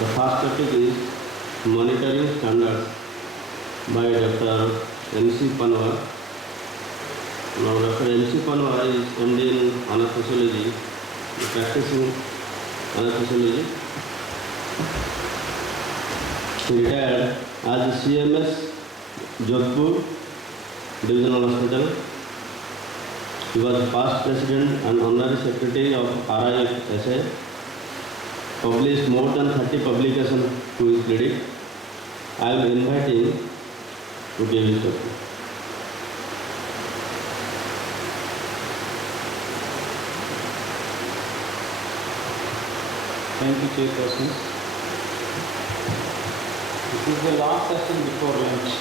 The first topic is monitoring standards by Dr. M.C. Panwar. Now, Dr. M.C. Panwar is MD in anesthesiology, practicing anesthesiology. He retired as CMS Jodhpur Divisional Hospital. He was past president and honorary secretary of RIFSA. Published more than 30 publications to his credit. I will invite him to give his talk. Thank you, Chairperson. This is the last session before lunch.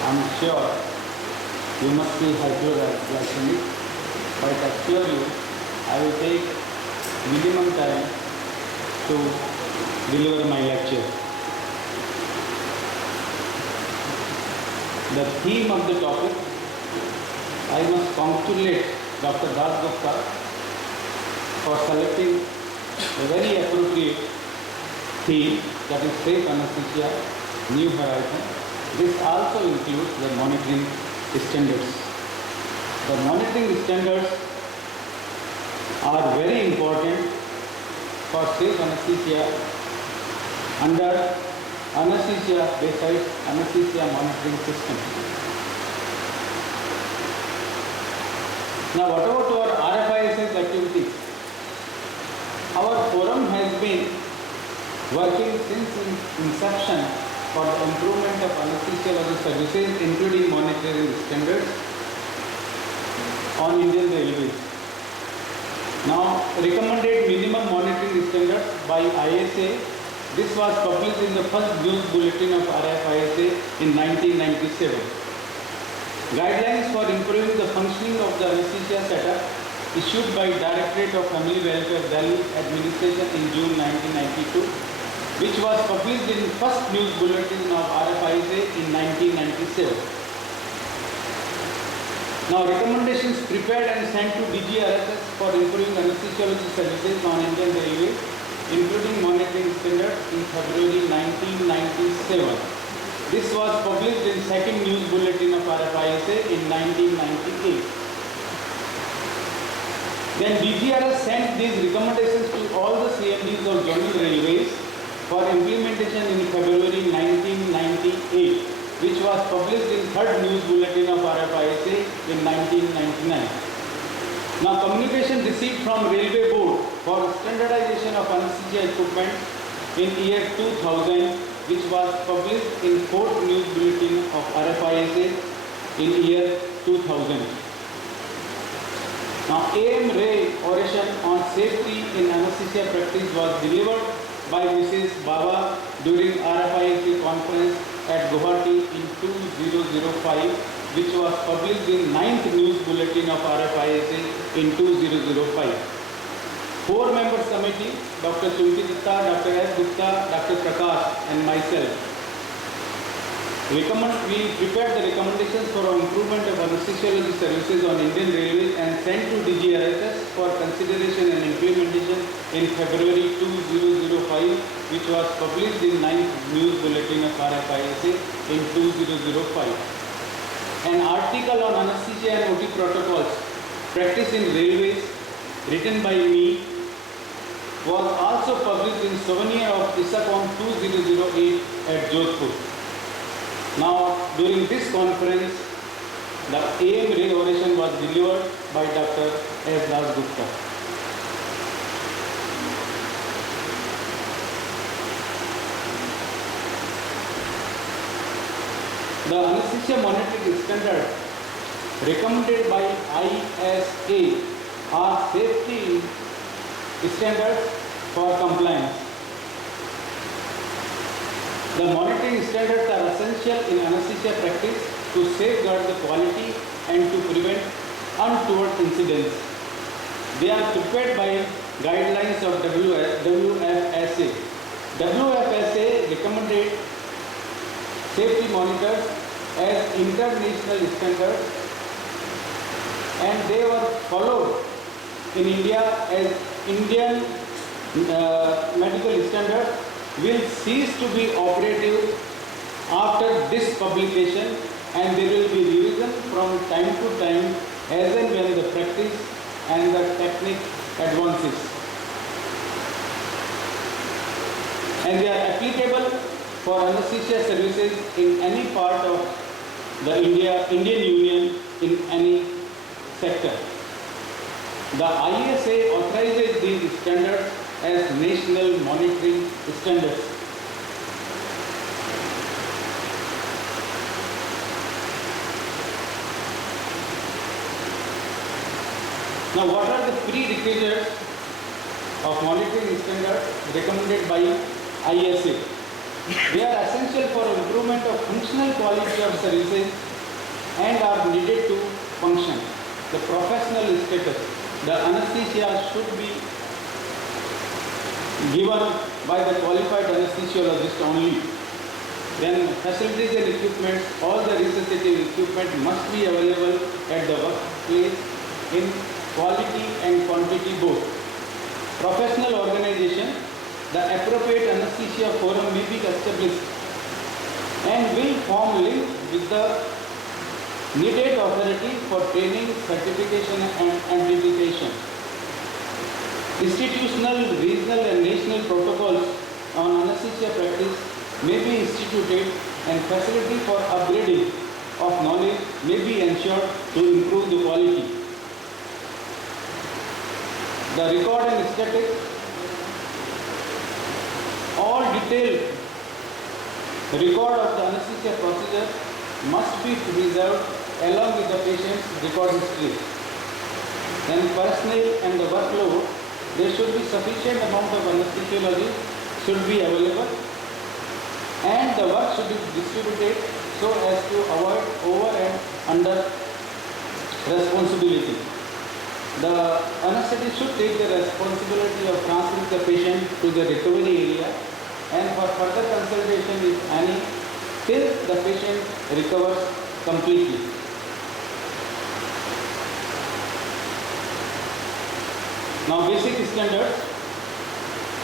I am sure you must be hyperglycemic, but I assure you I will take minimum time to deliver my lecture. The theme of the topic, I must congratulate Dr. Das Gupta for selecting a very appropriate theme, that is safe anesthesia, new horizon. This also includes the monitoring standards. The monitoring standards are very important for safe anesthesia under anesthesia besides anesthesia monitoring system. Now, what about our RFISS activities? Our forum has been working since inception for the improvement of anesthesiology services, including monitoring standards on Indian Railways. Now, recommended minimum monitoring standards by ISA. This was published in the first news bulletin of RFISA in 1997. Guidelines for improving the functioning of the anesthesia setup issued by Directorate of Family Welfare Delhi Administration in June 1992, which was published in first news bulletin of RFISA in 1997. Now, recommendations prepared and sent to DGRHS for improving anesthesiology services on Indian Railways, including monitoring standards, in February 1997. This was published in second news bulletin of RFISA in 1998. Then DGRHS sent these recommendations to all the CMDs of General Railways for implementation in February 1998, which was published in third news bulletin of RFISA in 1999. Now, communication received from Railway Board for standardization of anesthesia equipment in year 2000, which was published in fourth news bulletin of RFISA in year 2000. Now, AM Ray oration on safety in anesthesia practice was delivered by Mrs. Baba during RFISA conference at Guwahati in 2005, which was published in 9th news bulletin of RFISA in 2005. 4 members committee, Dr. Chunki Dutta, Dr. S. Gupta, Dr. Prakash and myself, we prepared the recommendations for improvement of anesthesiology services on Indian Railways and sent to DGRHS for consideration and implementation in February 2005, which was published in 9th news bulletin of RFISA in 2005. An article on anesthesia and OT protocols, practice in railways, written by me, was also published in souvenir of ISACON 2008 at Jodhpur. Now, during this conference, the AM Ray oration was delivered by Dr. S. Das Gupta. The anesthesia monitoring standards recommended by ISA are safety standards for compliance. The monitoring standards are essential in anesthesia practice to safeguard the quality and to prevent untoward incidents. They are prepared by guidelines of WFSA. WFSA recommended safety monitors as international standards, and they were followed in India as Indian medical standard will cease to be operative after this publication, and there will be revision from time to time as and when the practice and the technique advances. And they are applicable for anesthesia services in any part of the Indian Union in any sector. The ISA authorizes these standards as national monitoring standards. Now, what are the prerequisites of monitoring standards recommended by ISA? They are essential for improvement of functional quality of services and are needed to function. The professional status, the anesthesia should be given by the qualified anesthesiologist only. Then facilities and equipment, all the resuscitative equipment must be available at the workplace in quality and quantity both. Professional organization, the appropriate anesthesia forum may be established and will form link with the needed authority for training, certification and accreditation. Institutional, regional and national protocols on anesthesia practice may be instituted and facility for upgrading of knowledge may be ensured to improve the quality. The record and statistics, all detailed record of the anesthesia procedure must be preserved along with the patient's record history. Then personnel and the workload, there should be sufficient amount of anesthesiology should be available and the work should be distributed so as to avoid over and under responsibility. The anesthetist should take the responsibility of transferring the patient to the recovery area and for further consultation if any till the patient recovers completely. Now, basic standards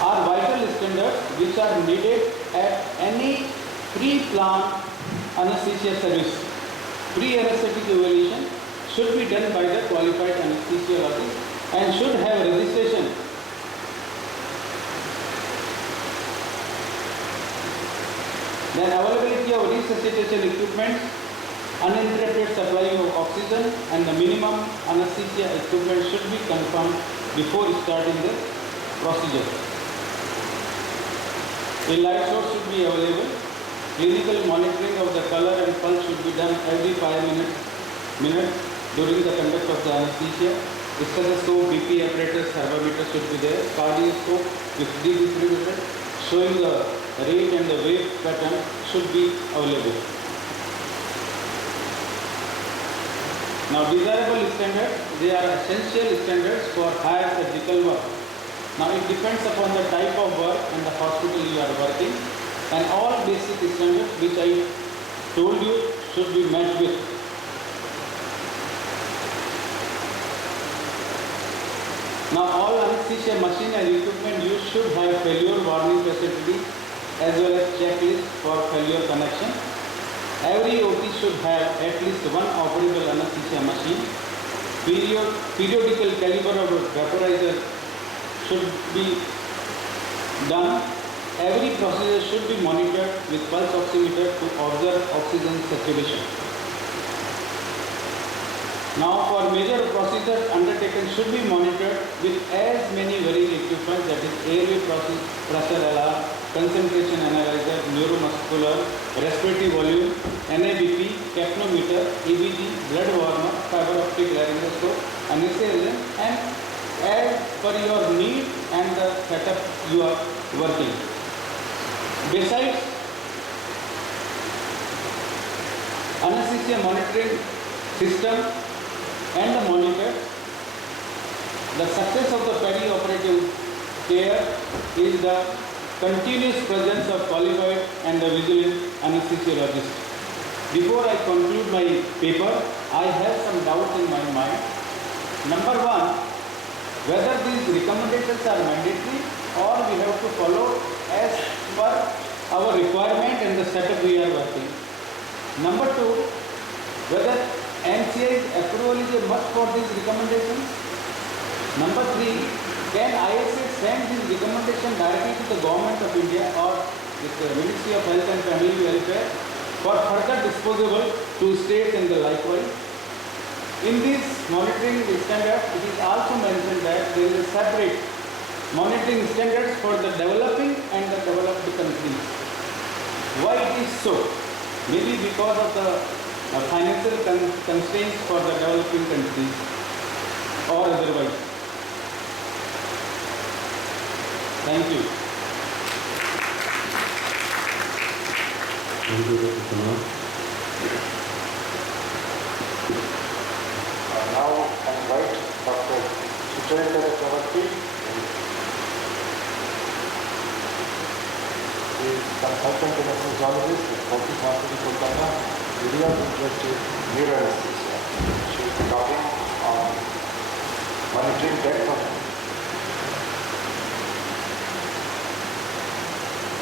are vital standards which are needed at any pre-planned anesthesia service. Pre-anesthetic evaluation should be done by the qualified anesthesiologist and should have registration. Then availability of resuscitation equipment, uninterrupted supply of oxygen and the minimum anesthesia equipment should be confirmed before starting the procedure. A light source should be available. Clinical monitoring of the color and pulse should be done every 5 minutes during the conduct of the anesthesia. Stethoscope, BP apparatus, thermometer should be there. Cardioscope with defibrillator showing the rate and the wave pattern should be available. Now, desirable standards, they are essential standards for higher surgical work. Now, it depends upon the type of work and the hospital you are working, and all basic standards which I told you should be met with. Now, all anesthesia machine and equipment you should have failure warning facility as well as checklist for failure connection. Every OT should have at least one operable anesthesia machine. Periodical caliber of vaporizer should be done. Every procedure should be monitored with pulse oximeter to observe oxygen saturation. Now, for major procedures undertaken should be monitored with as many varying equipment, that is airway pressure alarm, concentration analyzer, neuromuscular, respiratory volume, NIBP, capnometer, EBG, blood warmer, fiber optic laryngoscope, anesthesia, and as per your need and the setup you are working. Besides anesthesia monitoring system and the monitor, the success of the peri-operative care is the continuous presence of qualified and the vigilant anesthesiologist. Before I conclude my paper, I have some doubts in my mind. Number one, whether these recommendations are mandatory or we have to follow as per setup we are working. Number two, whether NCI's approval is a must for these recommendations. Number three, can ISA send this recommendation directly to the Government of India or the Ministry of Health and Family Welfare for further disposable to states and the likewise. In this monitoring standard, it is also mentioned that there is a separate monitoring standards for the developing and the developed countries. Why it is so? Maybe because of the financial constraints for the developing countries or otherwise. Thank you. Thank you, Dr. Kumar. Now I invite Dr. Sucharita Chakravarti, who is consultant anesthesiologist at Fortis Hospital, Kolkata, area of interest is neuroanesthesia. She will be talking on monitoring death of.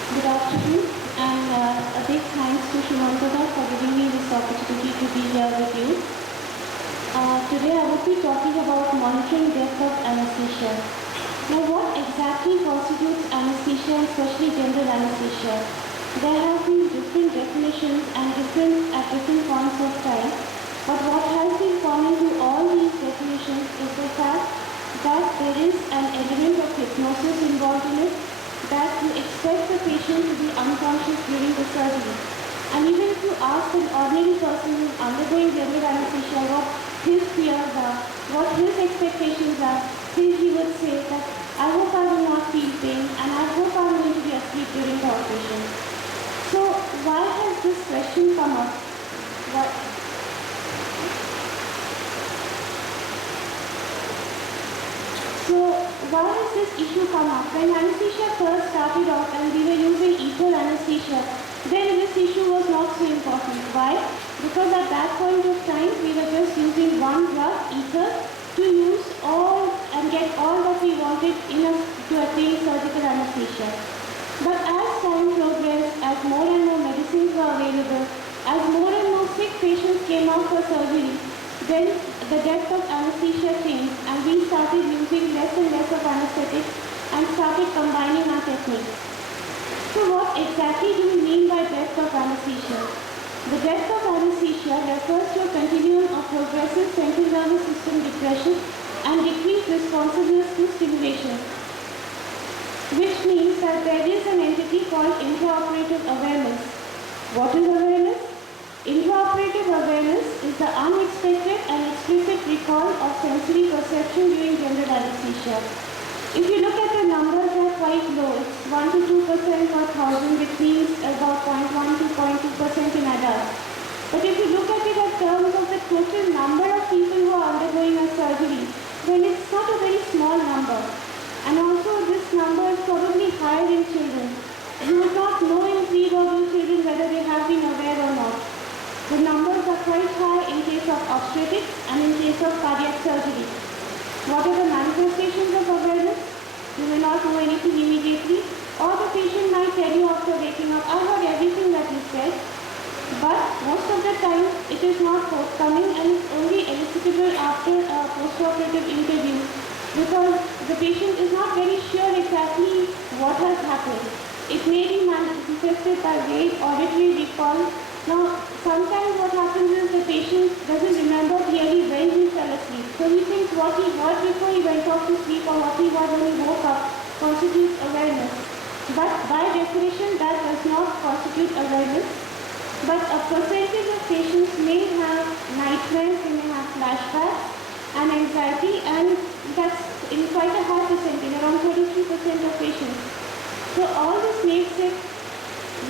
Good afternoon, and a big thanks to Shivantada for giving me this opportunity to be here with you. Today I will be talking about monitoring depth of anesthesia. Now, what exactly constitutes anesthesia, especially general anesthesia? There have been different definitions and at different points of time, but what has been common to all these definitions is the fact that there is an element of hypnosis involved in it, that you expect the patient to be unconscious during the surgery. And even if you ask an ordinary person who is undergoing general anesthesia what his fears are, what his expectations are, he would say that I hope I will not feel pain and I hope I am going to be asleep during the operation. So why has this question come up? Why has this issue come up? When anesthesia first started off and we were using ether anesthesia, then this issue was not so important. Why? Because at that point of time, we were just using one drug, ether, to use all and get all that we wanted to attain surgical anesthesia. But as time progressed, as more and more medicines were available, as more and more sick patients came out for surgery, then the depth of anesthesia changed and we started using less and less of anesthetics and started combining our techniques. So what exactly do we mean by depth of anesthesia? The depth of anesthesia refers to a continuum of progressive central nervous system depression and decreased responsiveness to stimulation, which means that there is an entity called intraoperative awareness. What is awareness? Intraoperative awareness is the unexpected and explicit recall of sensory perception during general anesthesia. If you look at the numbers, they are quite low. It's 1 to 2% per thousand, which means about 0.1 to 0.2% in adults. But if you look at it in terms of the total number of people who are undergoing a surgery, then it's not a very small number. And also this number is probably higher in children. You would not know in pre-verbal children whether they have been aware or not. The numbers are quite high in case of obstetrics and in case of cardiac surgery. What are the manifestations of awareness? You will not know anything immediately, or the patient might tell you after waking up, I heard everything that you said, but most of the time it is not forthcoming and it's only elicitable after a post-operative interview because the patient is not very sure exactly what has happened. It may be manifested by vague auditory recall. Now, sometimes what happens is the patient doesn't remember clearly when he fell asleep. So he thinks what he heard before he went off to sleep or what he heard when he woke up constitutes awareness. But by definition, that does not constitute awareness. But a percentage of patients may have nightmares, they may have flashbacks and anxiety, and that's in quite a high percentage, around 33% of patients. So all this makes it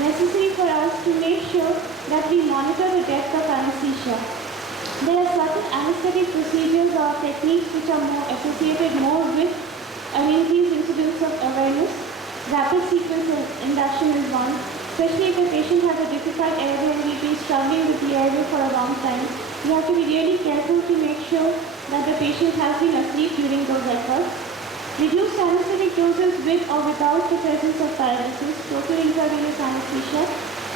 necessary for us to make sure that we monitor the depth of anesthesia. There are certain anesthetic procedures or techniques which are more associated with an increased incidence of awareness. Rapid sequence induction is one, especially if a patient has a difficult airway and he is struggling with the airway for a long time. You have to be really careful to make sure that the patient has been asleep during those efforts. Reduced anesthetic doses with or without the presence of paralysis, total intravenous anesthesia.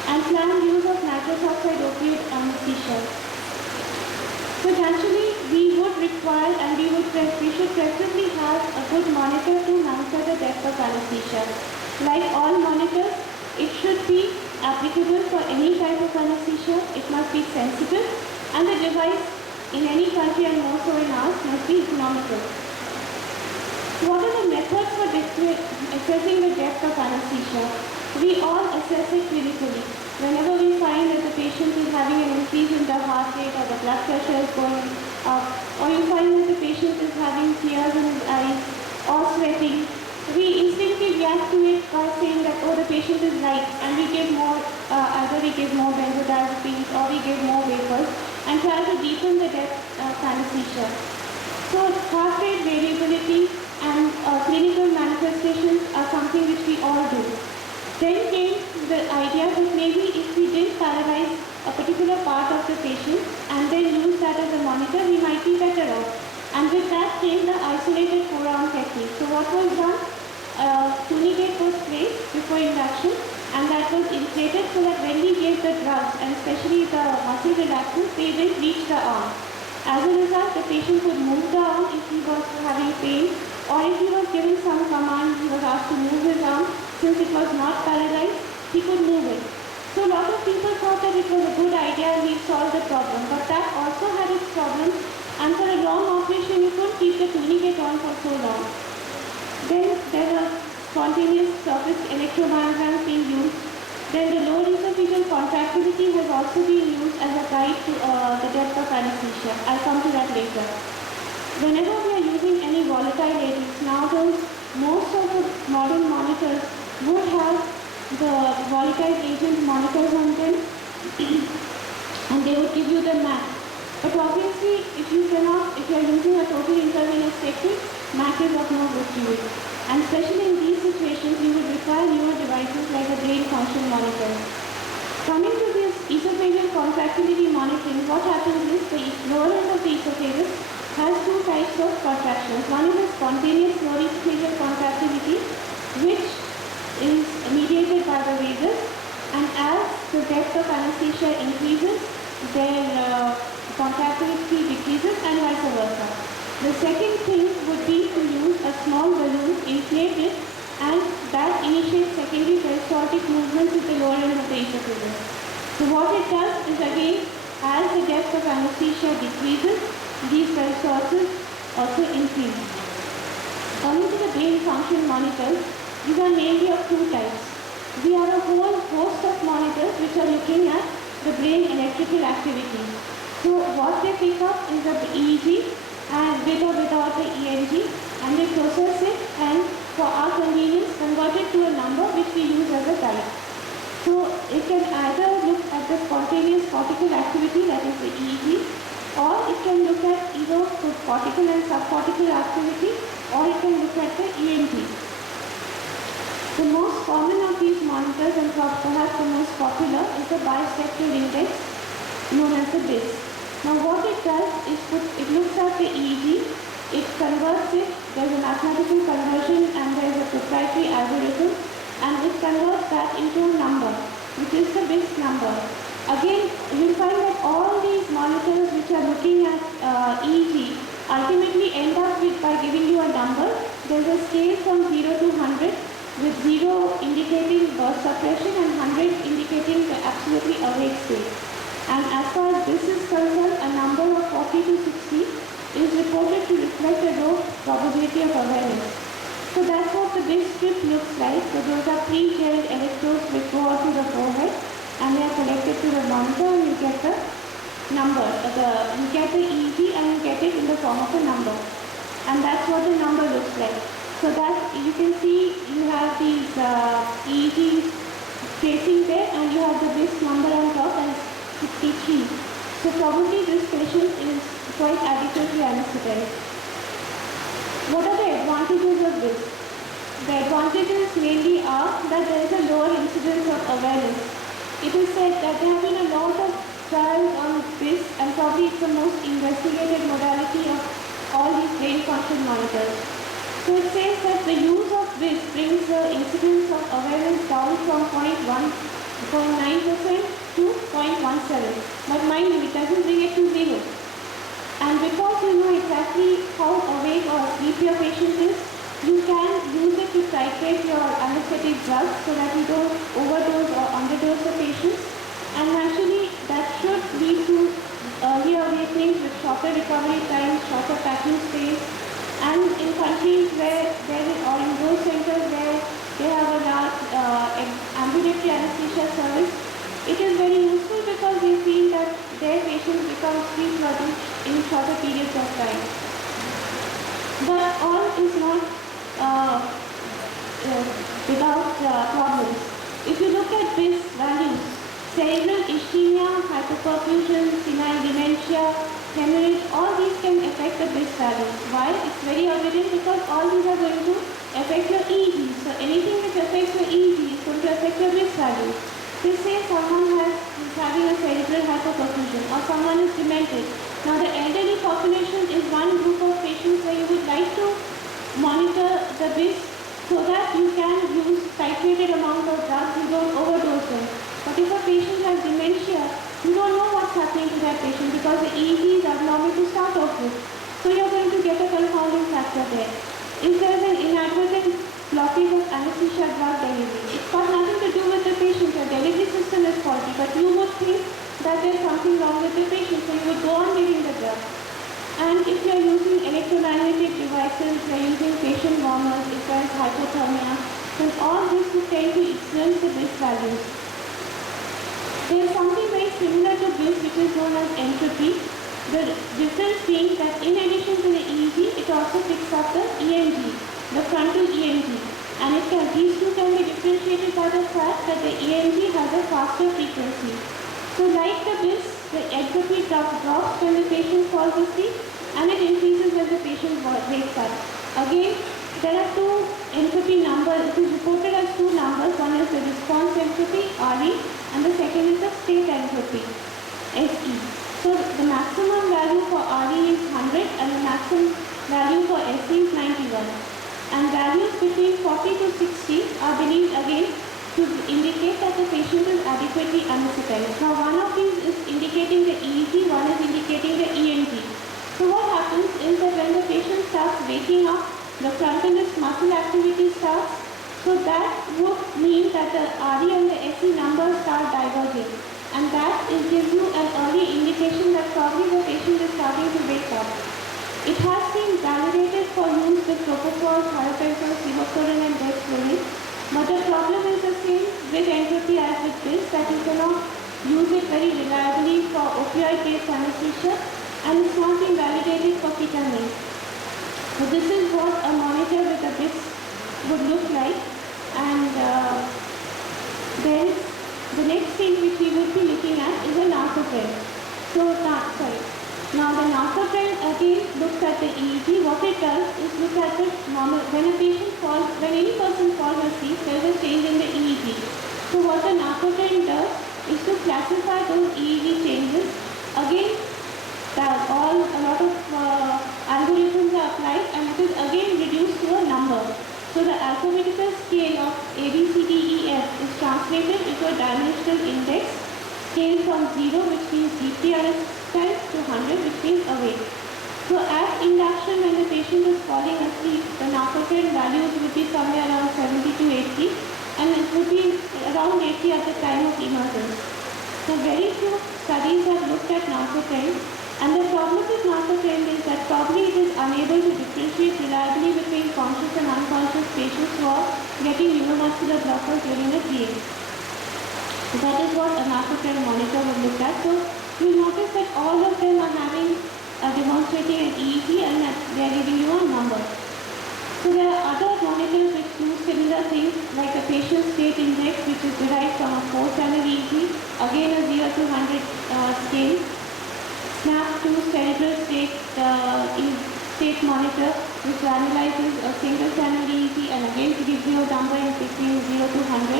and planned use of nitrous oxide opioid anesthesia. So naturally, we would require and we should preferably have a good monitor to monitor the depth of anesthesia. Like all monitors, it should be applicable for any type of anesthesia. It must be sensitive, and the device in any country and more so in ours must be economical. What are the methods for assessing the depth of anesthesia? We all assess it clinically. Whenever we find that the patient is having an increase in the heart rate or the blood pressure is going up, or you find that the patient is having tears in his eyes or sweating, we instantly react to it by saying that, oh, the patient is light, and we give more, either we give more benzodiazepines or we give more vapors and try to deepen the depth of anesthesia. So heart rate variability and clinical manifestations are something which we all do. Then came the idea that maybe if we didn't paralyze a particular part of the patient and then use that as a monitor, we might be better off. And with that came the isolated forearm technique. So what was done? Tourniquet was placed before induction, and that was inflated so that when we gave the drugs, and especially the muscle relaxants, they didn't reach the arm. As a result, the patient could move the arm if he was having pain, or if he was given some command, he was asked to move his arm. Since it was not paralyzed, he could move it. So a lot of people thought that it was a good idea and we solved the problem, but that also had its problems, and for a long operation you couldn't keep the tourniquet on for so long. Then there were spontaneous surface electromyograms being used. Then the low insufficient contractility has also been used as a guide to the depth of anesthesia. I'll come to that later. Whenever we are using any volatile agents, nowadays most of the modern monitors would have the volatile agent monitors on them and they would give you the MAC. But obviously, if you are using a total intravenous technique, MAC is of no good to you. And especially in these situations, you would require newer devices like a brain function monitor. Coming to this esophageal contractility monitoring, what happens is the lower end of the esophagus has two types of contractions. One is a spontaneous lower esophageal contractility, which is mediated by the vagus, and as the depth of anesthesia increases, their contractility decreases, and vice versa. The second thing would be to use a small balloon, inflate it, and that initiates secondary peristaltic movements at the lower end of the esophagus. So what it does is, again, as the depth of anesthesia decreases, these peristalsis also increase. Coming to the brain function monitors, these are mainly of two types. We have a whole host of monitors which are looking at the brain electrical activity. So what they pick up is the EEG and with or without the ENG, and they process it and for our convenience convert it to a number which we use as a guide. So it can either look at the spontaneous cortical activity, that is the EEG, or it can look at either cortical and subcortical activity, or it can look at the ENG. The most common of these monitors, and perhaps the most popular, is the bispectral index known as the BIS. Now what it does is it looks at the EEG, it converts it, there's a mathematical conversion and there's a proprietary algorithm, and it converts that into a number, which is the BIS number. Again, you'll find that all these monitors which are looking at EEG ultimately end up by giving you a number. There's a scale from 0 to 100, with 0 indicating burst suppression and 100 indicating the absolutely awake state. And as far as this is concerned, a number of 40 to 60 is reported to reflect a low probability of awareness. So that's what the BIS strip looks like. So those are pre-gelled electrodes which go out to the forehead and they are connected to the monitor, and you get the number. You get the EEG and you get it in the form of a number. And that's what the number looks like. So that you can see you have these EEGs tracing there, and you have the BIS number on top and 63. So probably this patient is quite adequately anesthetized. What are the advantages of this? The advantages mainly are that there is a lower incidence of awareness. It is said that there have been a lot of trials on BIS, and probably it's the most investigated modality of all these brain function monitors. So it says that the use of BIS brings the incidence of awareness down from 0.9% 0.17. But mind you, it doesn't bring it to 0. And because you know exactly how awake or asleep your patient is, you can use it to titrate your anesthetic drugs so that you don't overdose or underdose the patients. And actually, that should lead to early awakenings with shorter recovery times, shorter packing stays. And in countries where there is, or in those centers where they have a large ambulatory anesthesia service, it is very useful because they feel that their patients become sleep-sluggish in shorter periods of time. But all is not without problems. If you look at BIS values, cerebral ischemia, hypoperfusion, senile dementia, hemorrhage, all these can affect the BIS values. Why? It's very evident because all these are going to affect your EEG. So anything which affects your EEG is going to affect your BIS values. Let's say someone is having a cerebral hypoperfusion or someone is demented. Now the elderly population is one group of patients where you would like to monitor the BIS so that you can use titrated amount of drugs, you don't overdose them. But if a patient has dementia, you don't know what's happening to that patient because the EEG is abnormal to start off with. So you're going to get a confounding factor there. If there is an inadvertent blockage of anesthesia drug delivery, it's got nothing to do with the patient. Your delivery system is faulty, but you would think that there's something wrong with the patient, so you would go on giving the drug. And if you're using electromagnetic devices, you're using patient warmers, if there's hypothermia, then all this would tend to influence the BIS values. There's something very similar to BIS which is known as entropy. The difference being that in addition to the EEG, it also picks up the EMG, the frontal EMG. And these two can be differentiated by the fact that the EMG has a faster frequency. So like the BIS, the entropy drops when the patient falls asleep and it increases when the patient wakes up. Again, there are two entropy numbers. It is reported as two numbers. One is the response entropy, RE, and the second is the state entropy, SE. So the maximum value for RE is 100 and the maximum value for SE is 91. And values between 40 to 60 are believed again to indicate that the patient is adequately anesthetized. Now one of these is indicating the EEG, one is indicating the EMG. So what happens is that when the patient starts waking up, the frontalis muscle activity starts, so that would mean that the RE and the SE numbers start diverging. And that gives you an early indication that probably the patient is starting to wake up. It has been validated for use with propofol, haloperidol, sevoflurane and desflurane. But the problem is the same with entropy as with BIS, that you cannot use it very reliably for opioid-based anesthesia and it's not been validated for ketamine. So this is what a monitor with a BIS would look like. And then the next thing which we will be looking at is a narcotrend. Now the narcotrend again looks at the EEG. What it does is look at the normal, when any person falls asleep, there is a change in the EEG. So what the narcotrend does is to classify those EEG changes. Again, a lot of algorithms are applied and it is again reduced to a number. So the alphabetical scale of A, B, C, D, E, F is translated into a dimensional index scale from 0, which means deeply anesthetic, to 100, which means awake. So at induction, when the patient is falling asleep, the narcotrend values would be somewhere around 70 to 80 and it would be around 80 at the time of emergence. So very few studies have looked at narcotrend, and the problem with narcotrend is that probably it is unable to differentiate reliably between conscious and unconscious patients who are getting neuromuscular blockers during a TA. So that is what a narcotrend monitor will look at. So you notice that all of them are demonstrating an EEG and that they are giving you a number. So there are other monitors which do similar things like a patient state index, which is derived from a 4-channel EEG, again a 0 to 100 scale. SNAP 2 cerebral state monitor, which analyzes a single channel EEG and again gives you a number in between 0 to 100.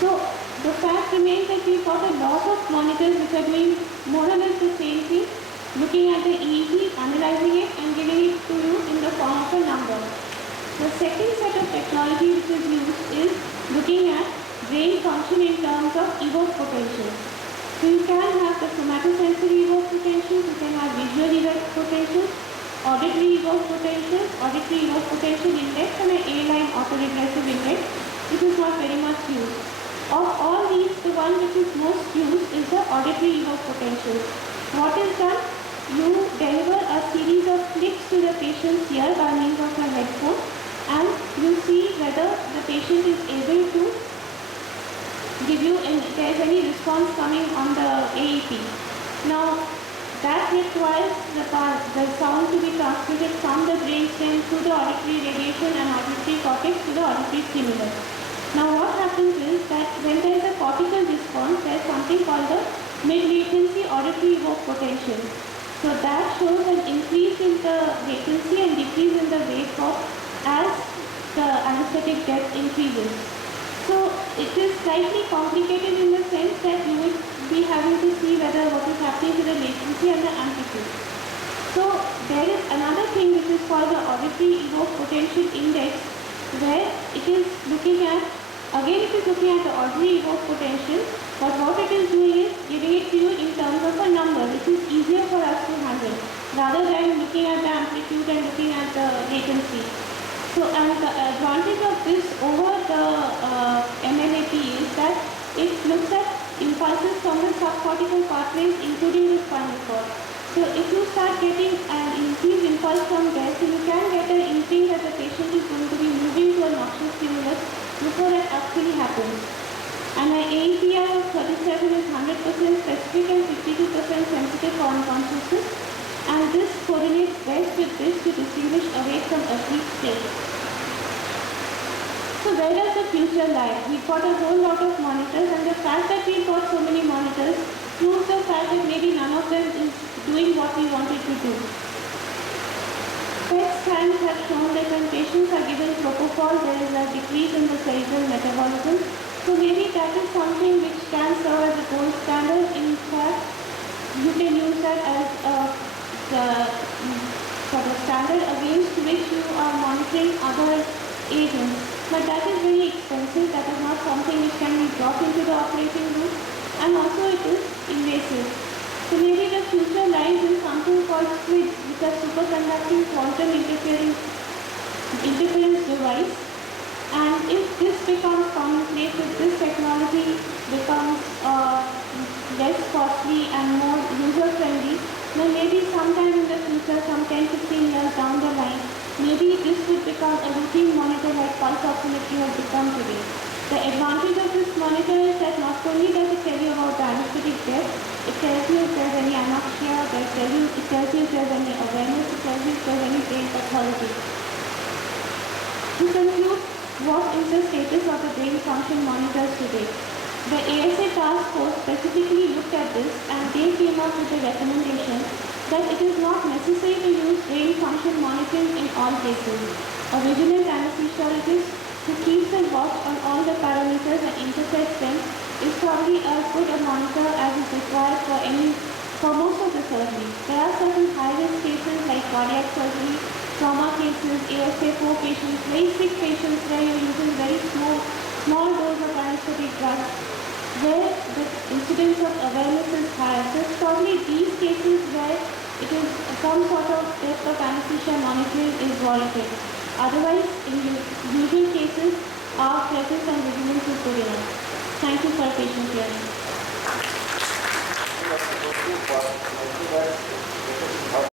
So the fact remains that we've got a lot of monitors which are doing more or less the same thing, looking at the EEG, analyzing it and giving it to you in the form of a number. The second set of technology which is used is looking at brain function in terms of evoked potential. So you can have the somatosensory evoked potentials, you can have visual evoked potentials, auditory evoked potentials, auditory evoked potential index and an A-line autoregressive index, which is not very much used. Of all these, the one which is most used is the auditory evoked potential. What is done? You deliver a series of clicks to the patient's ear by means of a headphone, and you see whether the patient is able to give you if there is any response coming on the AEP. Now, that requires the sound to be transmitted from the brainstem to the auditory radiation and auditory cortex to the auditory stimulus. Now, what happens is that when there is a cortical response, there is something called the mid-latency auditory evoked potential. So that shows an increase in the latency and decrease in the waveform as the anesthetic depth increases. So it is slightly complicated in the sense that you will be having to see whether what is happening to the latency and the amplitude. So there is another thing which is called the auditory evoked potential index, where it is looking at, again it is looking at the auditory evoked potential, but what it is doing is giving it to you in terms of a number, which is easier for us to handle, rather than looking at the amplitude and looking at the latency. So, and the advantage of this over the MLAP is that it looks at impulses from the subcortical pathways, including the spinal cord. So, if you start getting an increased impulse from there, so you can get an inkling that the patient is going to be moving to a noxious stimulus before that actually happens. And an AEPI of 37 is 100% specific and 52% sensitive for unconsciousness. And this correlates best with this to distinguish awake from asleep state. So where does the future lie? We've got a whole lot of monitors, and the fact that we've got so many monitors proves the fact that maybe none of them is doing what we want it to do. PET scans have shown that when patients are given propofol, there is a decrease in the cerebral metabolism. So maybe that is something which can serve as a gold standard. In fact, you can use that as a sort of standard against which you are monitoring other agents. But that is very expensive. That is not something which can be brought into the operating room, and also it is invasive. So maybe the future lies in something called SQUID, which is superconducting quantum interference device. And if this becomes commonplace, if this technology becomes less costly and more user-friendly, then maybe sometime in the future, some 10-15 years down the line, maybe this would become a routine monitor like pulse oximetry has become today. The advantage of this monitor is that not only does it tell you about the anesthetic depth, it tells you if there is any anoxia, it tells you if there is any awareness, it tells you if there is any brain pathology. To conclude, what is the status of the brain function monitors today? The ASA task force specifically looked at this, and they came up with a recommendation that it is not necessary to use brain function monitoring in all cases. A vigilant anesthesiologist who keeps a watch on all the parameters and interprets them is probably as good a monitor as is required for most of the surgeries. There are certain high-risk cases like cardiac surgery, trauma cases, ASA4 patients, very sick patients where you're using very small dose of anesthetic drugs, where the incidence of awareness is high. So it's probably these cases where it is some sort of depth of anesthesia monitoring is warranted. Otherwise, in usual cases, our presence and vigilance is good enough. Thank you for your patient hearing.